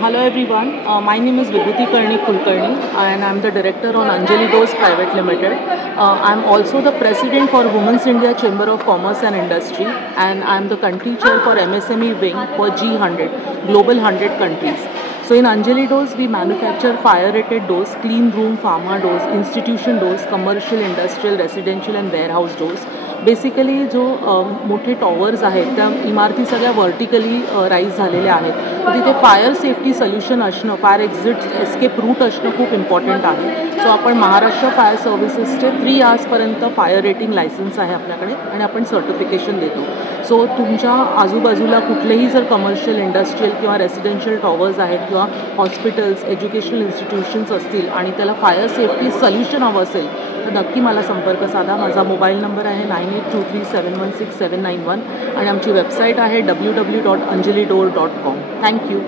Hello everyone, my name is Vibhuti Karnik Kulkarni and I'm the director on Anjali Dost Private Limited. I'm also the president for Women's India Chamber of Commerce and Industry, and I'm the country chair for MSME wing for G100, Global 100 countries. So in Anjali Doors, we manufacture fire-rated doors, clean room pharma doors, institution doors, commercial, industrial, residential and warehouse doors. Basically जो मोठे towers आहेत त्या इमारती सगळ्या vertically rise झालेल्या आहेत, तर तिथे फायर सेफ्टी सोल्युशन असणं, फायर एक्झिट एस्केप रूट असणं खूप इम्पॉर्टंट आहे. सो आपण महाराष्ट्र फायर सर्व्हिसेसचे 3 आवर्सपर्यंत फायर रेटिंग लायसन्स आहे आपल्याकडे आणि आपण सर्टिफिकेशन देतो. सो तुमच्या आजूबाजूला कुठलेही जर कमर्शियल, इंडस्ट्रियल किंवा रेसिडेन्शियल टॉवर्स आहेत किंवा हॉस्पिटल्स, एज्युकेशनल इन्स्टिट्यूशन्स असतील आणि त्याला फायर सेफ्टी सोल्युशन हवं असेल तर नक्की मला संपर्क साधा. माझा मोबाईल नंबर आहे 9823716791 आणि आमची वेबसाईट आहे www.anjalidoor.com. थँक्यू.